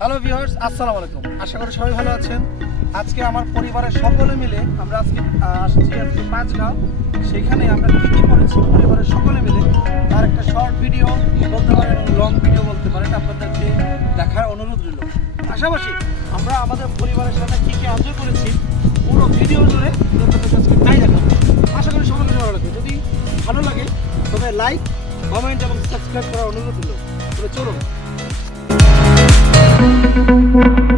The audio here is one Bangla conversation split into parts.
হ্যালো ভিউয়ার্স আসসালামু আলাইকুম। আশা করি সবাই ভালো আছেন। আজকে আমার পরিবারের সকলে মিলে আমরা আজকে আসছি আজকে পাঁচগাঁও। সেখানে আমরা কী কী করেছি, পরিবারের সকলে মিলে তার একটা শর্ট ভিডিও বলতে পারেন লং ভিডিও বলতে পারেন। আপনাদেরকে দেখার অনুরোধ রইল। পাশাপাশি আমরা আমাদের পরিবারের সাথে কী কী এনজয় করেছি, পুরো ভিডিও জুড়ে তাই দেখাবো। আশা করি সকলে ভালো লাগবে। যদি ভালো লাগে, তবে লাইক কমেন্ট এবং সাবস্ক্রাইব করার অনুরোধ রইল। তবে চলুন। ভুলব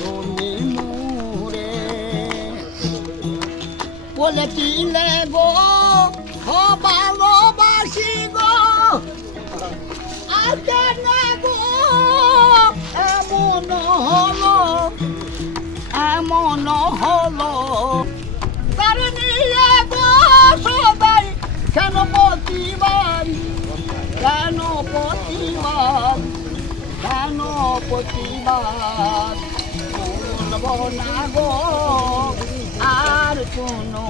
তুমি বলে বলেছিলে গো না আর কোনো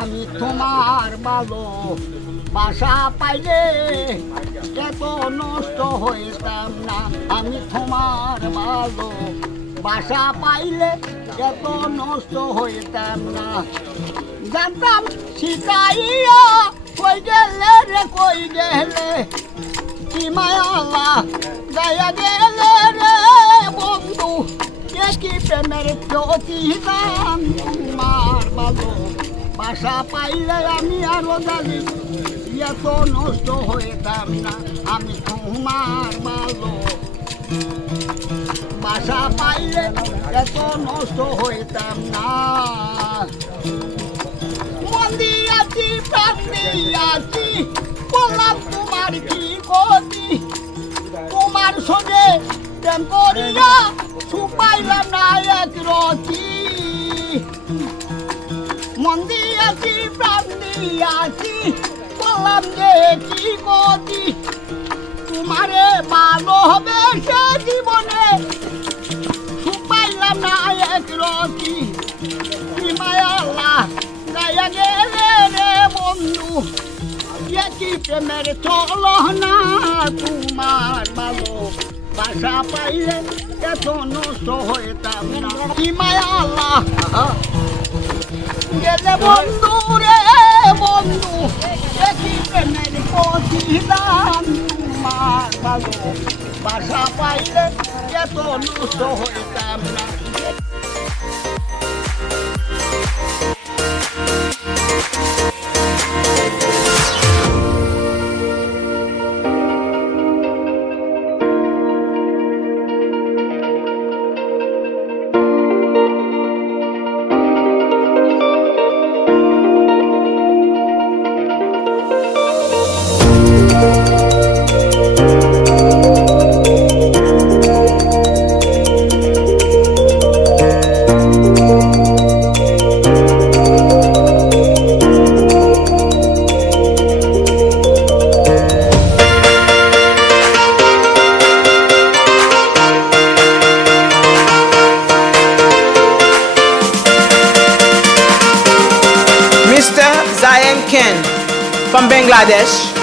আমি তোমার ভালো বাসা পাইলে এত নষ্ট হইতাম না। আমি তোমার ভালো বাসা পাইলে এত নষ্ট হইতাম না। জানতাম শিকাইয়া কই গেলে রে, কই গেলে? কি মায়ালা গায়া গেলে রে, বন্ধু? কি প্রেমের প্রতিদান তোমার ভালো বাসা পাইলে আমি আরও জানি, এত নষ্ট হইতাম না। আমি তোমার ভালো বাসা পাইলে এত নষ্ট হইতাম না। মন দিয়াছি, প্রাণ দিয়াছি, বললাম তোমার কি গতি তোমার সঙ্গে প্রেম করিয়া সুপাইলাম না এক রতি। মন দিয়াছি, প্রাণ দিয়াছি, বললাম যে কি গতি প্রেমের চলো না তোমার ভালো বাসা পাইলে এত নষ্ট হইতাম না কি মায়াল্লা গেলে বন্ধু রে বন্ধু কি প্রেমের প্রতিদান তোমার ভালো বাসা পাইলে এত নষ্ট হইতাম না Ken from Bangladesh.